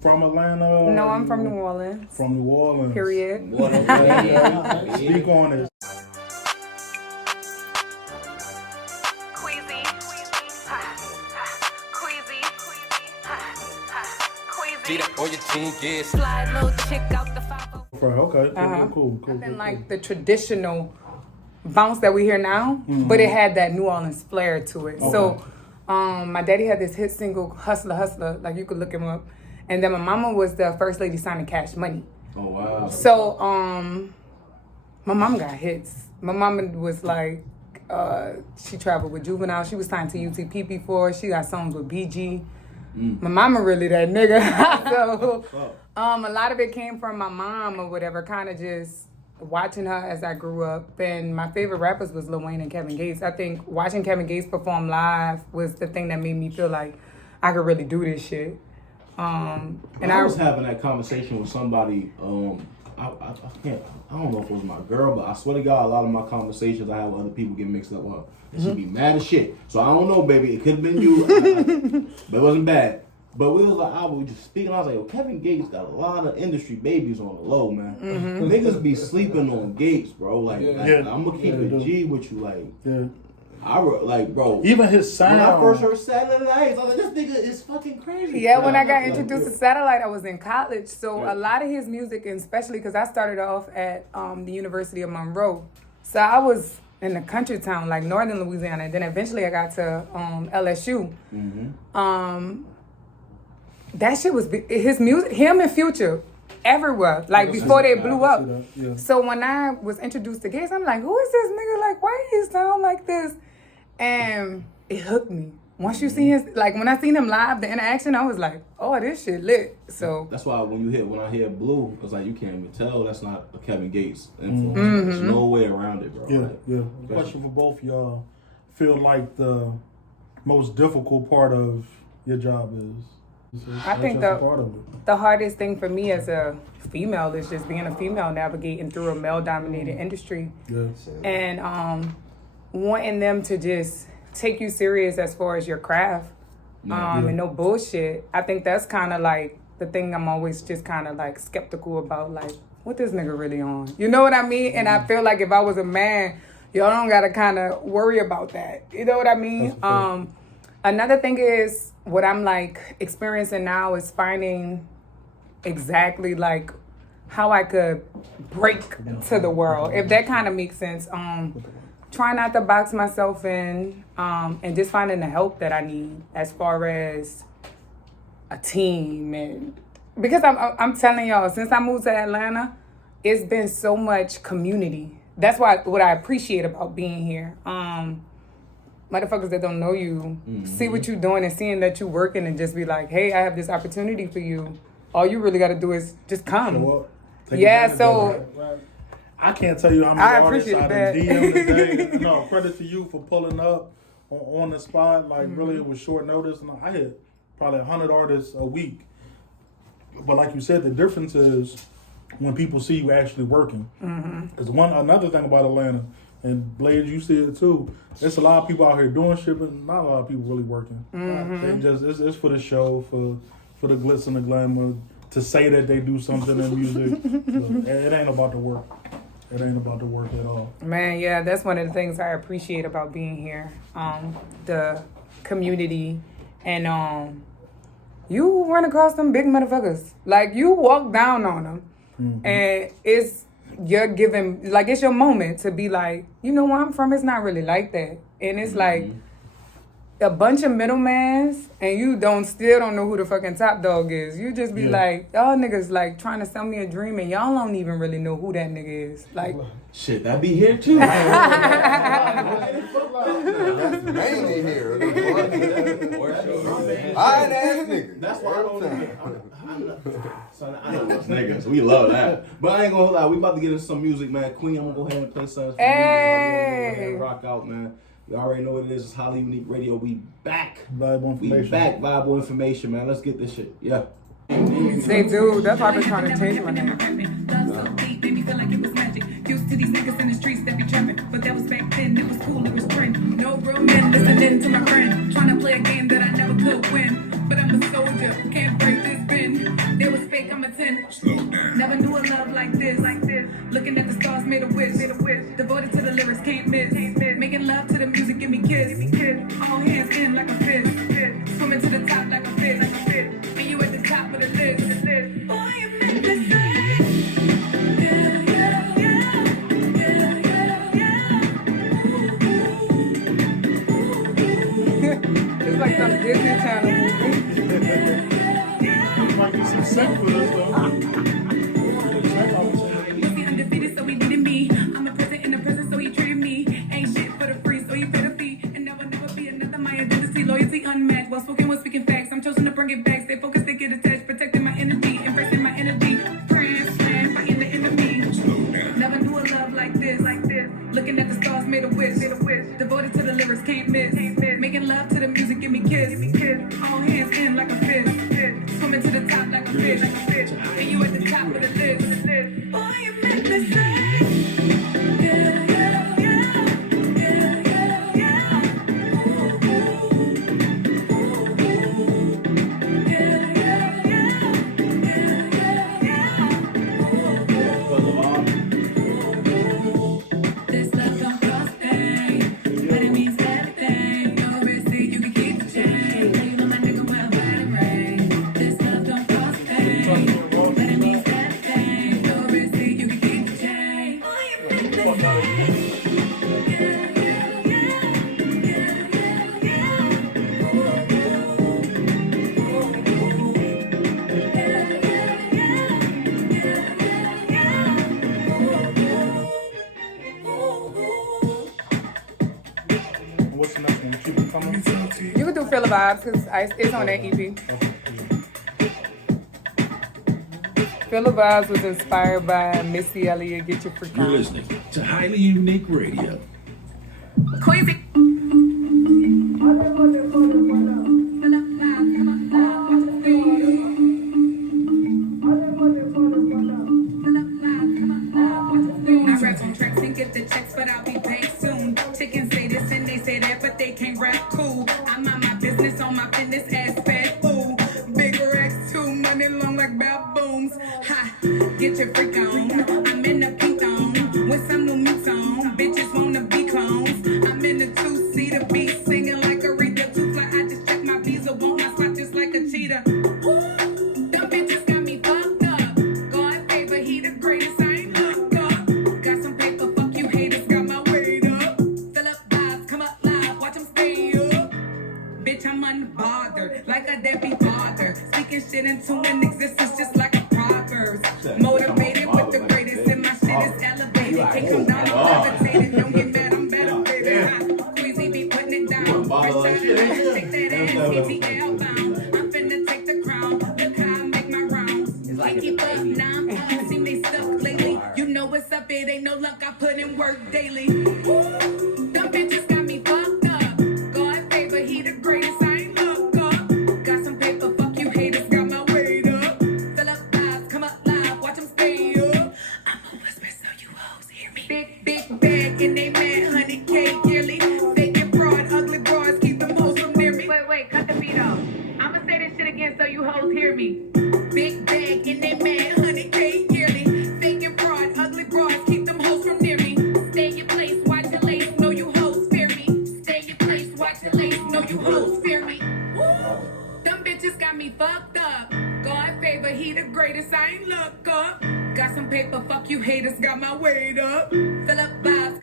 From Atlanta? No, I'm from New Orleans. From New Orleans. Period. Speak on it. Queezy. On your team, yeah. Slide little chick out the 5. Okay, cool. I've been like the traditional bounce that we hear now, but it had that New Orleans flair to it. Okay. So my daddy had this hit single, Hustler, like you could look him up. And then my mama was the first lady signing Cash Money. Oh, wow. So my mom got hits. My mama was like, she traveled with Juvenile. She was signed to UTP before. She got songs with BG. My mama really that nigga. So a lot of it came from my mom or whatever, kind of just watching her as I grew up. And my favorite rappers was Lil Wayne and Kevin Gates. I think watching Kevin Gates perform live was the thing that made me feel like I could really do this shit. And I was having that conversation with somebody. I don't know if it was my girl, but I swear to God, a lot of my conversations I have with other people get mixed up with her. And she be mad as shit. So I don't know, baby. It could have been you, but it wasn't bad. But we was like, I was just speaking. I was like, yo, Kevin Gates got a lot of industry babies on the low, man. Niggas be sleeping on Gates, bro. Like I'm gonna keep it G with you, like. Yeah. Bro. Even his sound. When I first heard Saturday Nights, I was like, this nigga is fucking crazy. Yeah, when I got introduced to Satellite, I was in college. So a lot of his music, and especially because I started off at the University of Monroe. So I was in the country town, like northern Louisiana. And then eventually I got to LSU. That shit was, his music, him and Future, everywhere. Like before they blew up. Yeah. So when I was introduced to Gates, I'm like, who is this nigga? Like, why he sound like this? And it hooked me. Once you see his, like when I seen him live, the interaction, I was like, oh, this shit lit. So that's why when I hear Blue, it's like you can't even tell that's not a Kevin Gates influence. There's no way around it, bro. Yeah, like, yeah. Question for both of y'all. Feel like the most difficult part of your job is? I think the hardest thing for me as a female is just being a female navigating through a male-dominated industry. Yes. And wanting them to just take you serious as far as your craft and no bullshit. I think that's kind of like the thing I'm always just kind of like skeptical about, like, what this nigga really on? You know what I mean? And I feel like if I was a man, y'all don't got to kind of worry about that. You know what I mean? Another thing is what I'm like experiencing now is finding exactly like how I could break to the world, if that kind of makes sense. Try not to box myself in, and just finding the help that I need as far as a team. And because I'm telling y'all, since I moved to Atlanta, it's been so much community. That's what I appreciate about being here. Motherfuckers that don't know you, see what you're doing and seeing that you're working and just be like, hey, I have this opportunity for you. All you really got to do is just come. Yeah, so I can't tell you how many artists I done DM today. No, credit to you for pulling up on the spot. Like, really, it was short notice. And I hit probably 100 artists a week. But like you said, the difference is when people see you actually working. Because another thing about Atlanta, and Blade, you see it too, there's a lot of people out here doing shit, but not a lot of people really working. They just it's for the show, for the glitz and the glamour, to say that they do something in music. So, it ain't about the work. It ain't about the work at all. Man, yeah, that's one of the things I appreciate about being here. The community, and you run across some big motherfuckers. Like, you walk down on them, and you're giving, like, it's your moment to be like, you know where I'm from, it's not really like that. And it's like a bunch of middlemans, and you still don't know who the fucking top dog is. You just be like, y'all niggas like trying to sell me a dream, and y'all don't even really know who that nigga is. Like, shit, that be here too. That's mainly here. Alright ass nigga. That's why I don't son, I know those niggas. We love that. But I ain't gonna lie, we about to get into some music, man. Queen, I'm gonna go ahead and play something for you. I'm gonna go ahead and rock out, man. You already know what it is. It's Highly Unique Radio. We back. Viable information. We back. Viable information, man. Let's get this shit. Yeah. they do. That's why I've been trying to change my name. Used to these niggas in the streets that be trapping, but that was back then, it was cool, it was trend. No real men listening to my friend, trying to play a game that I never could win. But I'm a soldier, can't break this pen. Never knew a love like this. Looking at the stars, made a wish. Devoted to the lyrics, can't miss. Making love to the music, give me kiss. All hands in like a fish. Swimming to the top like a fish. And you at the top of the list. Boy, you make me say. It's like some Disney Channel movie. Might get some sex with us though. Pussy undefeated, so he needed me. I'm a present in the present, so he treated me. Ain't shit for the free, so he paid a fee. And there will never be another. My identity, loyalty unmatched. Well spoken, was speaking facts. I'm chosen to bring it back. Stay focused, they get attached. Protecting my energy, embracing my energy. Praying, slam, fighting the enemy. Never knew a love like this. Looking at the stars, made a wish. Devoted to the lyrics, can't miss. Making love to the music, give me kiss. All hands in like a fish. Swimming to the top like a fish. And you at the top of the list. Boy, you make me say. This love don't cost anything, but it means everything. No receipt, you can keep the change. You know my nigga, my body ring. This love don't cost anything, but it means everything. No receipt, you can keep the change. Boy, you make me What's the next one? Keep it coming. You can do Feel the Vibes because it's on that EP. Feel the Vibes was inspired by Missy Elliott, Get Your Freak You're On. listening to Highly Unique Radio. Queasy. I rap on tracks and get the checks, but I'll be paid soon. Chickens say this and they say that, but they can't rap cool. I'm on my business, on my fitness ass fat fool. Big racks too, money long like baboons. Ha, get your freak on. I'm in the pink on with some new meats on. Bitches wanna be clones. I'm in the two-seater beat, singing like Aretha. Too fly, I just check my visa. Want my spot just like a cheetah. Them bitches got me fucked up. God favor, he the greatest. I ain't looked up. Got some paper, fuck you haters. Got my weight up. Fill up vibes, come up live, watch them stay up. Bitch, I'm unbothered, like a deadbeat father. Speaking shit into an existence just like a proverb. Motivated with the greatest, and my shit is elevated. Can't come down, levitated. Don't get mad, I'm better, baby. Queasy be putting it down. First shot of that, shake that ass, CTL bound. I'm finna take the crown. Look how I make my rounds. Can't keep up now, I'm see me stuck lately. You know what's up, it ain't no luck. I put in work daily. Them bitches got me fucked up. God favor, he the greatest. I ain't look up. Got some paper, fuck you haters. Got my weight up. Fill up vibes, come up live, watch them stay up. I'm a whisper so you hoes hear me. Big bag and they mad 100K yearly. Faking fraud, ugly bras, keep them hoes from near me. Wait, cut the beat off. I'ma say this shit again so you hoes hear me. Big bag and they mad 100K yearly. Faking fraud, ugly bras, keep them hoes from near me. Stay in your place, watch your lace, know you hoes fear me. Stay in your place, watch your lace, know you hoes fear me. Them bitches got me fucked up. God favor, he the greatest. I ain't look up. Got some paper, fuck you haters. Got my weight up. Fill up